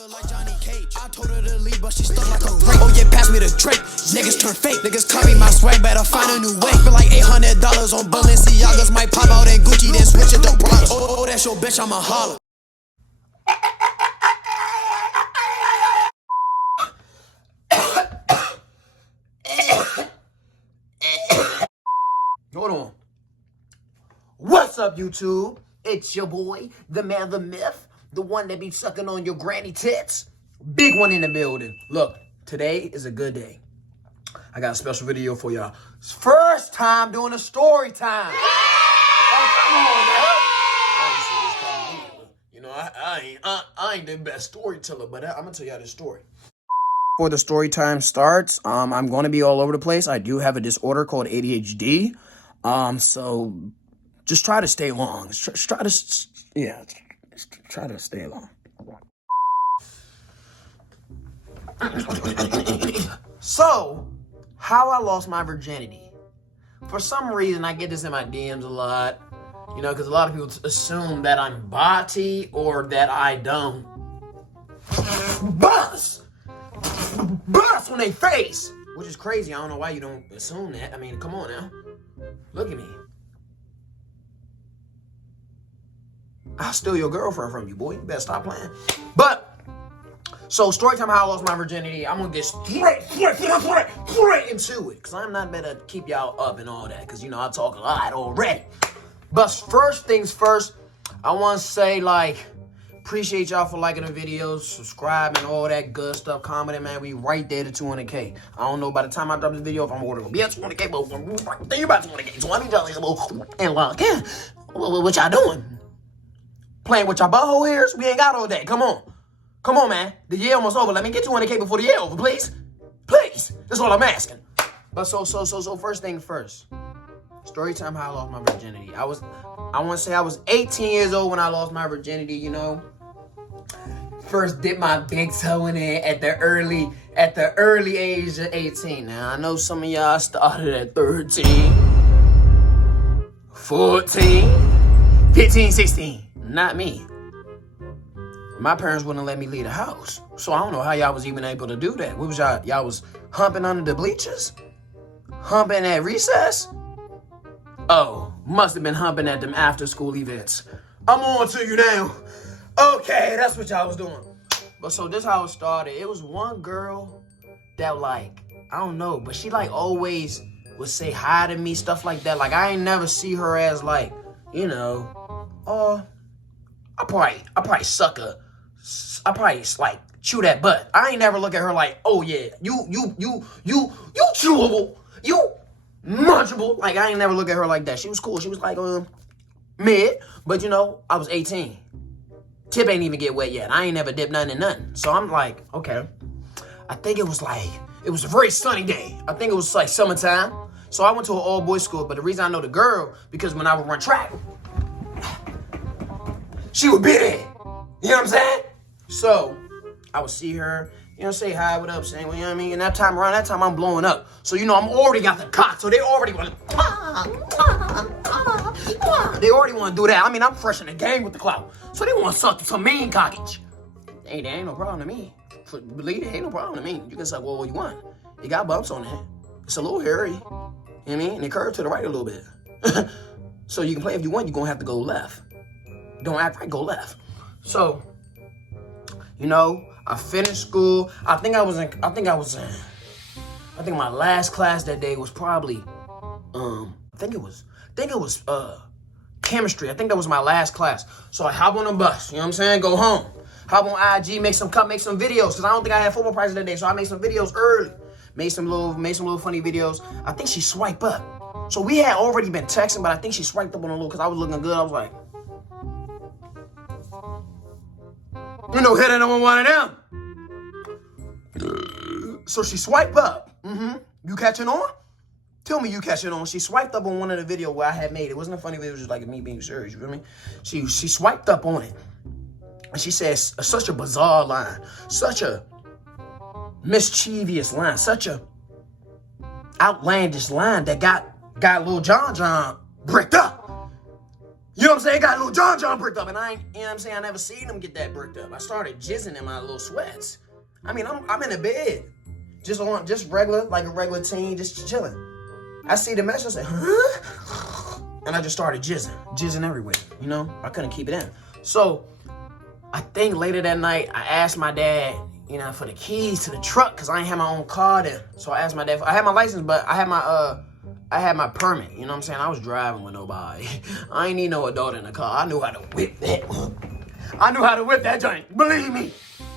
it like Johnny Cage. I told her to leave, but she stuck like a ring. Oh yeah, pass me the Drake. Niggas turn fake. Niggas copy my swag, better find a new way. Feel like $800 on Balenciagas. Might pop out in Gucci, then switch it to Prada. Oh, that's your bitch, I'ma holler. Hold on. What's up, YouTube? It's your boy, the man, the myth, the one that be sucking on your granny tits. Big one in the building. Look, today is a good day. I got a special video for y'all. First time doing a story time. Oh, come on, man. You know, I ain't the best storyteller, but I'm gonna tell y'all this story. Before the story time starts, I'm going to be all over the place. I do have a disorder called ADHD. So just try to stay long. Try to stay long. So, how I lost my virginity. For some reason, I get this in my DMs a lot. You know, because a lot of people assume that I'm body or that I don't. Buzz on their face, which is crazy. I don't know why you don't assume that. I mean, come on now. Look at me. I'll steal your girlfriend from you, boy. You better stop playing. But, so story time how I lost my virginity. I'm gonna get straight into it. Because I'm not better to keep y'all up and all that. Because, you know, I talk a lot already. But first things first, I want to say, like, appreciate y'all for liking the videos, subscribing, all that good stuff, commenting, man. We right there to 200K. I don't know by the time I drop this video if I'm going to be at 200K, but right there about 200K. So I need y'all and like, yeah, what y'all doing? Playing with y'all butthole hairs? We ain't got all day. Come on. Come on, man. The year almost over. Let me get 200K before the year over, please. Please. That's all I'm asking. But so first thing first. Story time how I lost my virginity. I want to say I was 18 years old when I lost my virginity, you know. First dipped my big toe in it at the early age of 18. Now, I know some of y'all started at 13, 14, 15, 16. Not me. My parents wouldn't let me leave the house. So I don't know how y'all was even able to do that. What was y'all? Y'all was humping under the bleachers? Humping at recess? Oh, must have been humping at them after school events. I'm on to you now. Okay, that's what y'all was doing. But so this how it started. It was one girl that, like, I don't know, but she like always would say hi to me, stuff like that. Like, I ain't never see her as like, you know, I probably suck her. I probably like chew that butt. I ain't never look at her like, oh yeah, you chewable, you munchable. Like, I ain't never look at her like that. She was cool. She was like mid, but you know, I was 18. Tip ain't even get wet yet. I ain't never dipped nothing in nothing. So I'm like, okay. I think it was a very sunny day. I think it was like summertime. So I went to an all-boys school, but the reason I know the girl, because when I would run track, she would be there. You know what I'm saying? So I would see her, you know, say hi, what up, saying, well, you know what I mean? And around that time, I'm blowing up. So, you know, I'm already got the cock. So they already want to do that. I mean, I'm fresh in the game with the clout. So they want to suck some mean cockage. Hey, there ain't no problem to me. Believe it, ain't no problem to me. You can suck what you want. It got bumps on it. It's a little hairy. You know what I mean? And it curved to the right a little bit. So you can play if you want, you're going to have to go left. Don't act right, go left. So, you know, I finished school. I think my last class that day was probably, I think it was chemistry. I think that was my last class. So I hop on a bus, you know what I'm saying? Go home. Hop on IG, make some videos, because I don't think I had football practice that day. So I made some videos early. Made some little funny videos. I think she swiped up. So we had already been texting, but I think she swiped up on a little, because I was looking good. I was like, you know, hitting on one of them. So she swiped up. You catching on? Tell me you catching on. She swiped up on one of the videos where I had made. It wasn't a funny video, it was just like me being serious, you feel me? She swiped up on it. And she says such a bizarre line, such a mischievous line, such a outlandish line that got Lil John bricked up. You know what I'm saying? Got Lil little John bricked up, and I ain't, you know what I'm saying, I never seen him get that bricked up. I started jizzing in my little sweats. I mean, I'm in the bed, just regular, like a regular teen, just chilling. I see the message, I say, huh? And I just started jizzing everywhere, you know? I couldn't keep it in. So, I think later that night, I asked my dad, you know, for the keys to the truck, because I ain't have my own car then. So I asked my dad, I had my license, but I had my permit, you know what I'm saying? I was driving with nobody. I ain't need no adult in the car. I knew how to whip that. I knew how to whip that joint, believe me.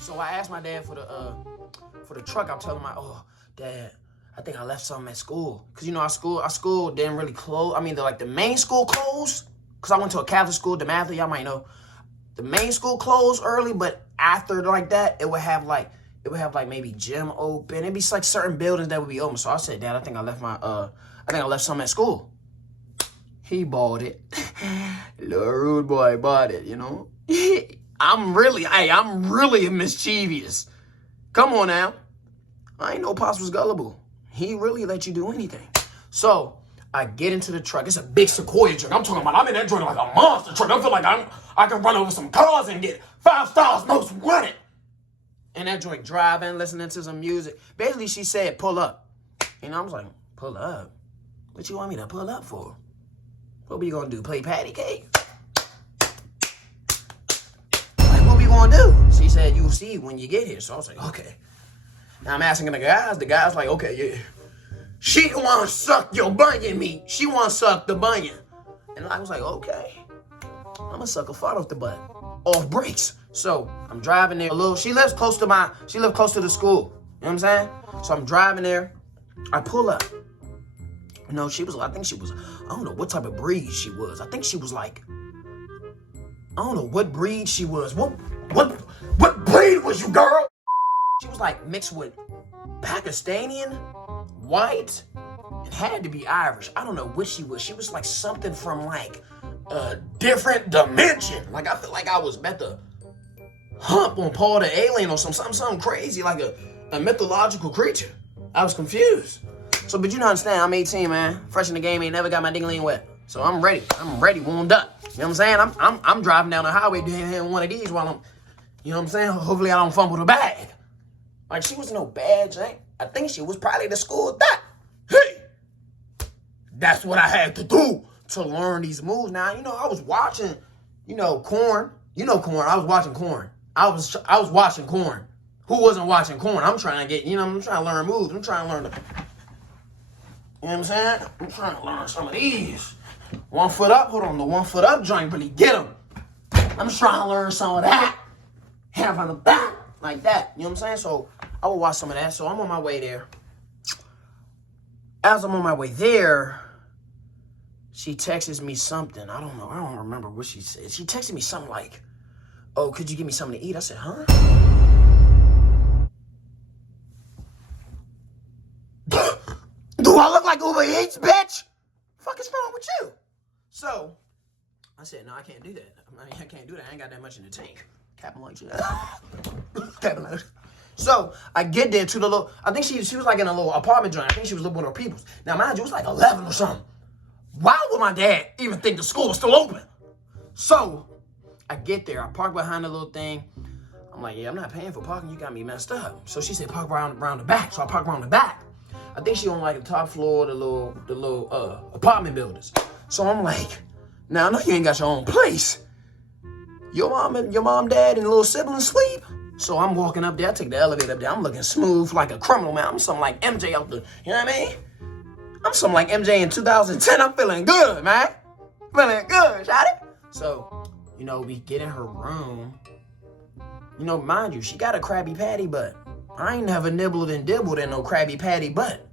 So I asked my dad for the truck. I'm telling him, oh, Dad, I think I left something at school. Cause you know, our school didn't really close. I mean, the main school closed. Cause I went to a Catholic school, DeMatha, y'all might know. The main school closed early, but after like that, it would have like maybe gym open. It'd be like certain buildings that would be open. So I said, Dad, I think I left something at school. He bought it. Little rude boy bought it, you know. I'm really mischievous. Come on now. I ain't know Pops was gullible. He really let you do anything. So I get into the truck. It's a big Sequoia truck. I'm talking about, I'm in that joint like a monster truck. I feel like I can run over some cars and get 5 stars most wanted. And that joint driving, listening to some music. Basically, she said, pull up. You know, I was like, pull up? What you want me to pull up for? What we gonna do, play patty cake? Like, what we gonna do? She said, you'll see when you get here. So I was like, okay. Now I'm asking the guys. The guy's like, okay, yeah. She wanna suck your bunion meat. She wanna suck the bunion. And I was like, okay. I'm gonna suck a fart off the butt. Off brakes. So I'm driving there a little. She lives close to the school. You know what I'm saying? So I'm driving there. I pull up. You know, I don't know what type of breed she was. I think she was like, I don't know what breed she was. What breed was you, girl? She was like mixed with Pakistani, white, and had to be Irish. I don't know what she was. She was like something from like a different dimension. Like I feel like I was about to hump on Paul the Alien or something crazy, like a mythological creature. I was confused. So, but you don't understand, I'm 18, man. Fresh in the game, ain't never got my ding-a-ling wet. So I'm ready, warmed up. You know what I'm saying? I'm driving down the highway doing one of these while I'm, you know what I'm saying? Hopefully I don't fumble the bag. Like, she was no bad, Jake. I think she was probably the school thought. Hey, that's what I had to do to learn these moves. Now, you know, I was watching, you know, Corn. You know Corn. I was watching Corn. I was watching Corn. Who wasn't watching Corn? I'm trying to get, you know, I'm trying to learn moves. I'm trying to learn you know what I'm saying? I'm trying to learn some of these. 1 foot up. Hold on. The 1 foot up joint really get them. I'm just trying to learn some of that. Hand on the back. Like that. You know what I'm saying? So I will watch some of that. So I'm on my way there. As I'm on my way there, she texts me something. I don't know. I don't remember what she said. She texted me something like, oh, could you give me something to eat? I said, huh? Do I look like Uber Eats, bitch? Fuck is wrong with you? So, I said, no, I can't do that. I can't do that. I ain't got that much in the tank. Capping like you. Capping like. So, I get there to the little, I think she was like in a little apartment joint. I think she was living with her peoples. Now, mind you, it was like 11 or something. Why would my dad even think the school was still open? So, I get there. I park behind the little thing. I'm like, yeah, I'm not paying for parking. You got me messed up. So she said, park around the back. So I park around the back. I think she on like the top floor of the little apartment buildings. So I'm like, now I know you ain't got your own place. Your mom, dad, and little siblings sleep. So I'm walking up there. I take the elevator up there. I'm looking smooth like a criminal, man. I'm something like MJ out there. You know what I mean? I'm something like MJ in 2010. I'm feeling good, man. Feeling good, shawty. So, you know, we get in her room. You know, mind you, she got a Krabby Patty butt. I ain't never nibbled and dibbled in no Krabby Patty butt.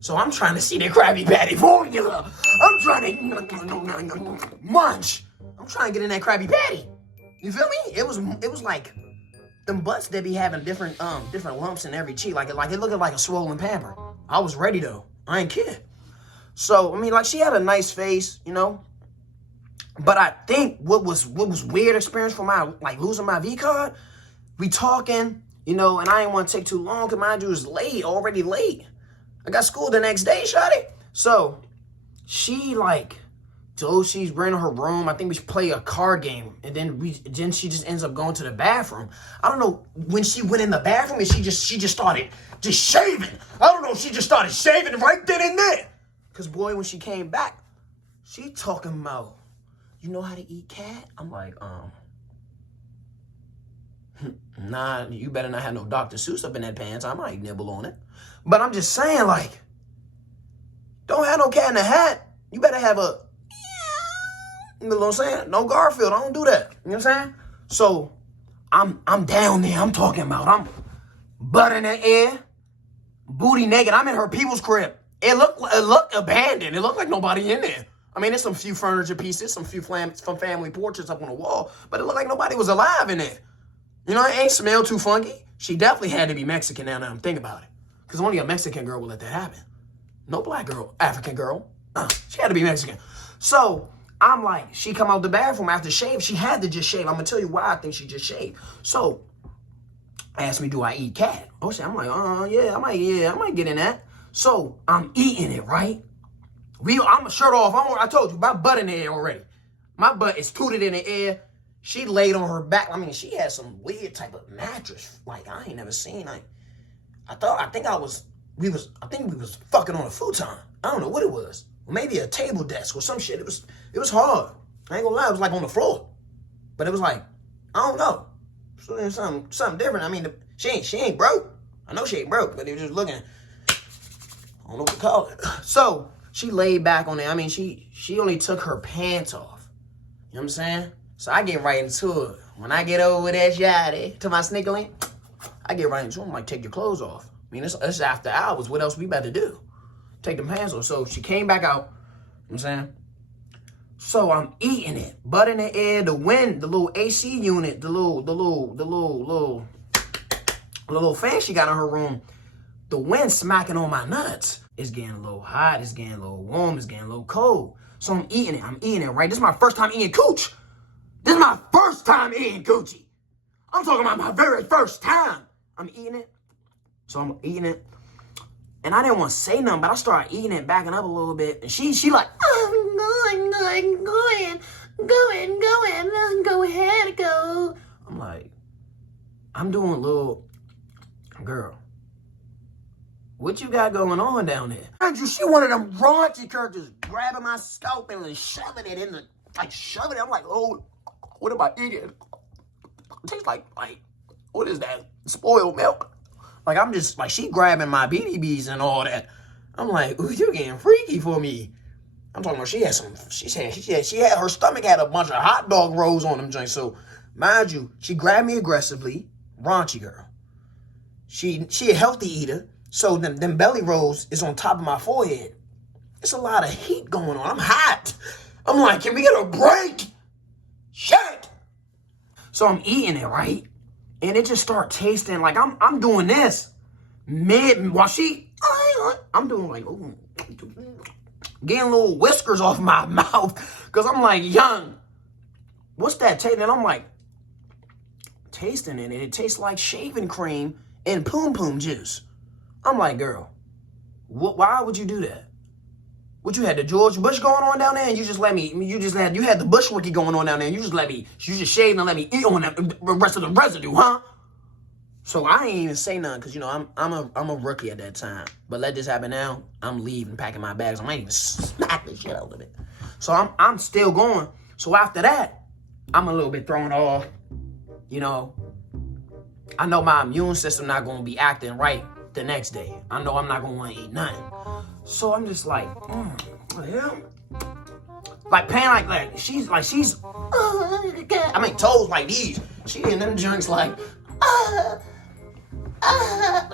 So I'm trying to see the Krabby Patty formula. I'm trying to munch. I'm trying to get in that Krabby Patty. You feel me? It was like them butts that be having different lumps in every cheek. Like it looked like a swollen pamper. I was ready though. I ain't kidding. So I mean, like she had a nice face, you know. But I think what was weird experience for my like losing my V card. We talking, you know, and I didn't want to take too long because mind you, it was late, already late. I got school the next day, shawty. So she like So she's ran in her room. I think we should play a card game. And then she just ends up going to the bathroom. I don't know when she went in the bathroom and she just started just shaving. I don't know. She just started shaving right then and there. Cause boy, when she came back, she talking about, you know how to eat cat? I'm like, nah, you better not have no Dr. Seuss up in that pants. I might nibble on it. But I'm just saying, like, don't have no cat in the hat. You better have a, you know what I'm saying? No Garfield, I don't do that. You know what I'm saying? So, I'm down there. I'm talking about, I'm butt in the air, booty naked. I'm in her people's crib. It looked abandoned. It looked like nobody in there. I mean, there's some few furniture pieces, some family portraits up on the wall, but it looked like nobody was alive in there. You know, it ain't smell too funky. She definitely had to be Mexican now that I'm thinking about it. Because only a Mexican girl would let that happen. No black girl, African girl. She had to be Mexican. So, I'm like, she come out the bathroom after shave. She had to just shave. I'm going to tell you why I think she just shaved. So, asked me, do I eat cat? Oh, shit. I'm like, yeah, I might get in that. So, I'm eating it, right? I'm a shirt off. I told you, my butt in the air already. My butt is tooted in the air. She laid on her back. I mean, she had some weird type of mattress. Like, I ain't never seen. Like, I think we was fucking on a futon. I don't know what it was. Maybe a table desk or some shit. It was hard. I ain't gonna lie, it was like on the floor. But it was like, I don't know. Something different. I mean, she ain't broke. I know she ain't broke, but it was just looking, I don't know what to call it. So, she laid back on there. I mean, she only took her pants off. You know what I'm saying? So I get right into it. When I get over that shawty to my sneaker lane, I get right into it. I'm like, take your clothes off. I mean, it's after hours. What else we about to do? Take them pants off. So she came back out. You know what I'm saying? So I'm eating it. Butt in the air, the wind, the little AC unit, the little fan she got in her room. The wind smacking on my nuts. It's getting a little hot. It's getting a little warm. It's getting a little cold. So I'm eating it, right? This is my first time eating cooch. This is my first time eating coochie. I'm talking about my very first time. I'm eating it. So I'm eating it. And I didn't want to say nothing, but I started eating it, backing up a little bit. And she like, I'm going, go ahead, go. I'm like, I'm doing a little, girl, what you got going on down there? Andrew, she one of them raunchy characters grabbing my scalp and shoving it in the, like shoving it. I'm like, oh, what am I eating? It tastes like, what is that? Spoiled milk. Like, I'm just, like, she grabbing my BDBs and all that. I'm like, ooh, you getting freaky for me. I'm talking about she had, her stomach had a bunch of hot dog rolls on them joints. So, mind you, she grabbed me aggressively. Raunchy girl. She a healthy eater. So, them belly rolls is on top of my forehead. It's a lot of heat going on. I'm hot. I'm like, can we get a break? Shit. So, I'm eating it, right? And it just started tasting like I'm doing this while I'm doing like, ooh, getting little whiskers off my mouth. Cause I'm like, young, what's that taste? And I'm like, tasting it. And it tastes like shaving cream and poom juice. I'm like, girl, why would you do that? What, you had the George Bush going on down there and you had the Bush wiki going on down there and you just shaved and let me eat on the rest of the residue, huh? So I ain't even say nothing because, you know, I'm a rookie at that time. But let this happen now, I'm leaving, packing my bags. I might even smack the shit out of it. So I'm still going. So after that, I'm a little bit thrown off. You know, I know my immune system not going to be acting right the next day. I know I'm not going to want to eat nothing. So I'm just like, what the hell? Like pain, like she's, I mean, toes like these. She in them joints like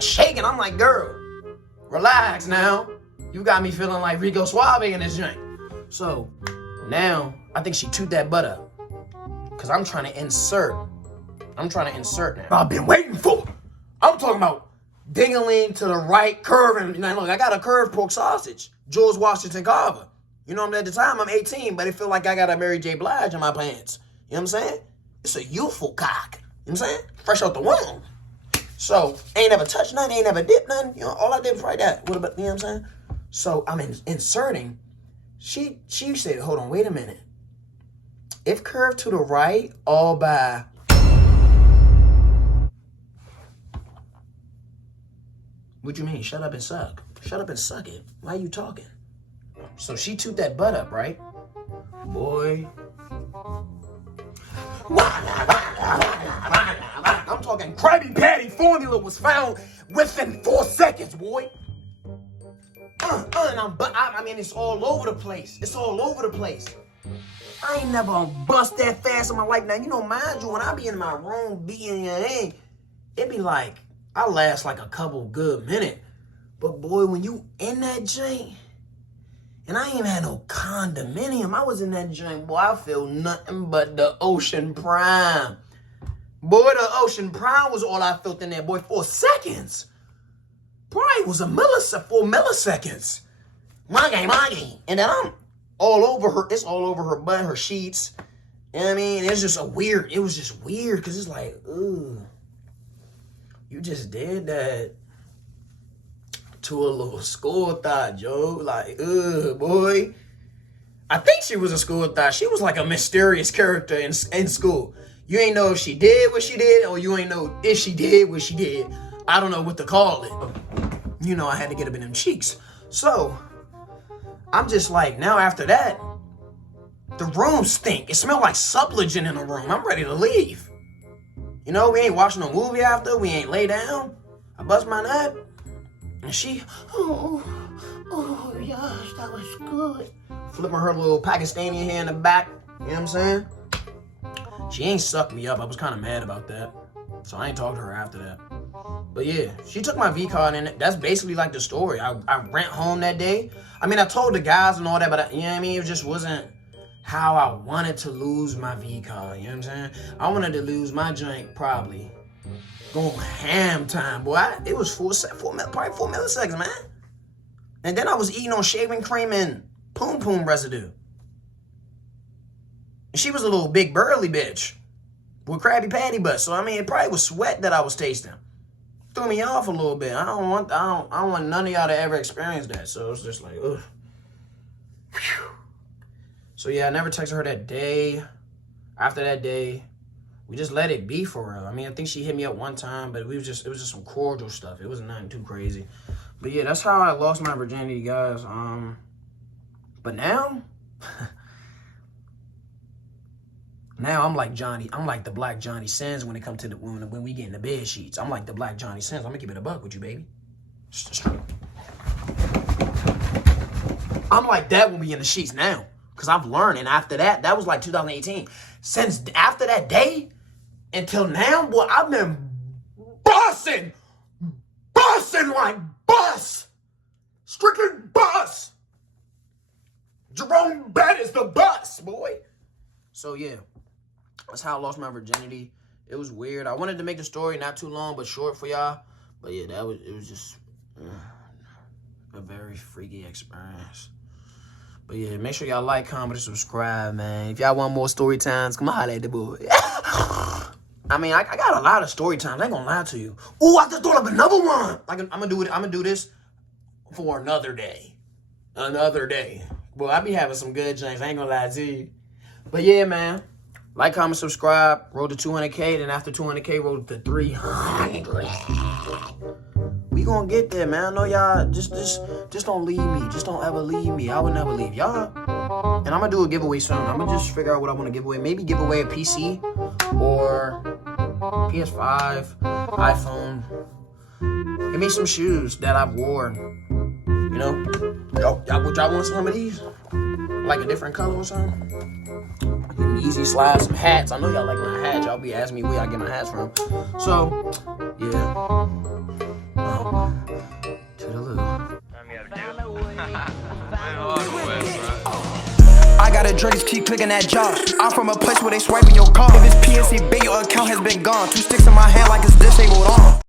shaking. I'm like, girl, relax now. You got me feeling like Rico Suave in this joint. So now I think she chewed that butt up. Cause I'm trying to insert now. I've been waiting for. I'm talking about dingling to the right, curving. Now look, I got a curved pork sausage. George Washington Carver. You know, at the time I'm 18, but it feel like I got a Mary J. Blige in my pants. You know what I'm saying? It's a youthful cock. You know what I'm saying? Fresh out the womb. So, ain't never touched nothing, ain't never dipped nothing. You know, all I did was right that. What about, you know what I'm saying? So, I'm inserting, She said, hold on, wait a minute. If curved to the right, all by... What you mean? Shut up and suck. Shut up and suck it. Why are you talking? So she toot that butt up, right? Boy. I'm talking Krabby Patty formula was found within 4 seconds, boy. I mean, it's all over the place. It's all over the place. I ain't never bust that fast in my life. Now, you know, mind you, when I be in my room beating your head, it be like, I last like a couple good minutes. But boy, when you in that joint, and I ain't even had no condominium. I was in that joint, boy, I feel nothing but the Ocean Prime. Boy, the Ocean Prime was all I felt in there, boy, 4 seconds. Probably was a millisecond, 4 milliseconds. My game. And then I'm all over her. It's all over her butt, her sheets. You know what I mean? It was just weird, because it's like, ooh. You just did that to a little school thought, Joe. Like, boy. I think she was a school thought. She was like a mysterious character in school. You ain't know if she did what she did, or you ain't know if she did what she did. I don't know what to call it. You know, I had to get up in them cheeks. So, I'm just like, now after that, the room stink. It smelled like supplicant in the room. I'm ready to leave. You know, we ain't watching no movie after. We ain't lay down. I bust my nut. And she, oh, gosh, that was good. Flipping her little Pakistani hair in the back. You know what I'm saying? She ain't sucked me up. I was kind of mad about that. So I ain't talked to her after that. But yeah, she took my V card, and that's basically like the story. I went home that day. I mean, I told the guys and all that, but you know what I mean? It just wasn't how I wanted to lose my V card. You know what I'm saying? I wanted to lose my joint probably. Going ham time, boy. It was probably 4 milliseconds, man. And then I was eating on shaving cream and poom residue. And she was a little big burly bitch with Krabby Patty butt. So I mean, it probably was sweat that I was tasting. Threw me off a little bit. I don't want none of y'all to ever experience that. So it's just like, ugh. Whew. So yeah, I never texted her that day. After that day, we just let it be for real. I mean, I think she hit me up one time, but it was just some cordial stuff. It wasn't nothing too crazy. But yeah, that's how I lost my virginity, guys. But now, now I'm like Johnny. I'm like the black Johnny Sins when it comes to when we get in the bed sheets. I'm like the black Johnny Sins. I'm gonna keep it a buck with you, baby. Straight. I'm like that when we in the sheets now, cause I've learned. And after that, that was like 2018. Since after that day until now, boy, I've been busting like bus, strictly bus. Jerome Bettis the bus, boy. So yeah. That's how I lost my virginity. It was weird. I wanted to make the story not too long but short for y'all. But yeah, it was just a very freaky experience. But yeah, make sure y'all like, comment, and subscribe, man. If y'all want more story times, come holler at the boy. I mean, I got a lot of story times. I ain't gonna lie to you. Ooh, I just thought of another one. I'm gonna do this for another day. Another day. Boy, I be having some good drinks. I ain't gonna lie to you. But yeah, man. Like, comment, subscribe. Roll to 200K. Then after 200K, roll to 300. We gonna get there, man. I know y'all. Just don't leave me. Just don't ever leave me. I would never leave y'all. And I'm gonna do a giveaway soon. I'm gonna just figure out what I want to give away. Maybe give away a PC or PS5, iPhone. Give me some shoes that I've worn. You know, would y'all want some of these? Like a different color or something? Easy slides, some hats. I know y'all like my hats. Y'all be asking me where I get my hats from. So, yeah. Toodaloo. I got a drug, just keep clicking that jaw. I'm from a place where they swiping your car. If it's PNC, big, your account has been gone. 2 sticks in my hand like it's disabled on.